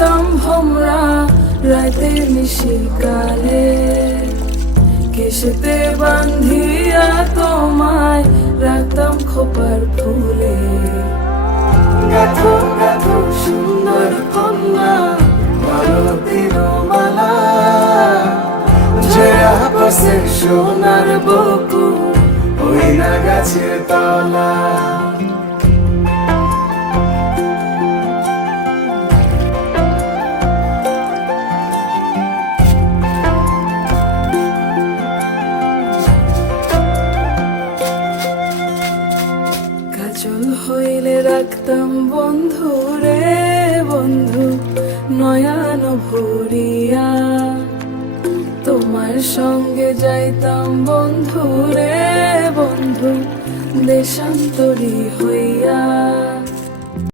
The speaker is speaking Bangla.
পারতাম ভমরা রাতের নিশিকালে। কেশেতে বান্ধিয়া তোমায় রাখতাম খোপার ফুলে। সুন্দর সোনার বকু ওই না গাছের তলা। হইলে রাখতাম বন্ধু রে বন্ধু, নয়ান ভরিয়া। তোমার সঙ্গে যাইতাম বন্ধু রে বন্ধু, দেশান্তরী হইয়া।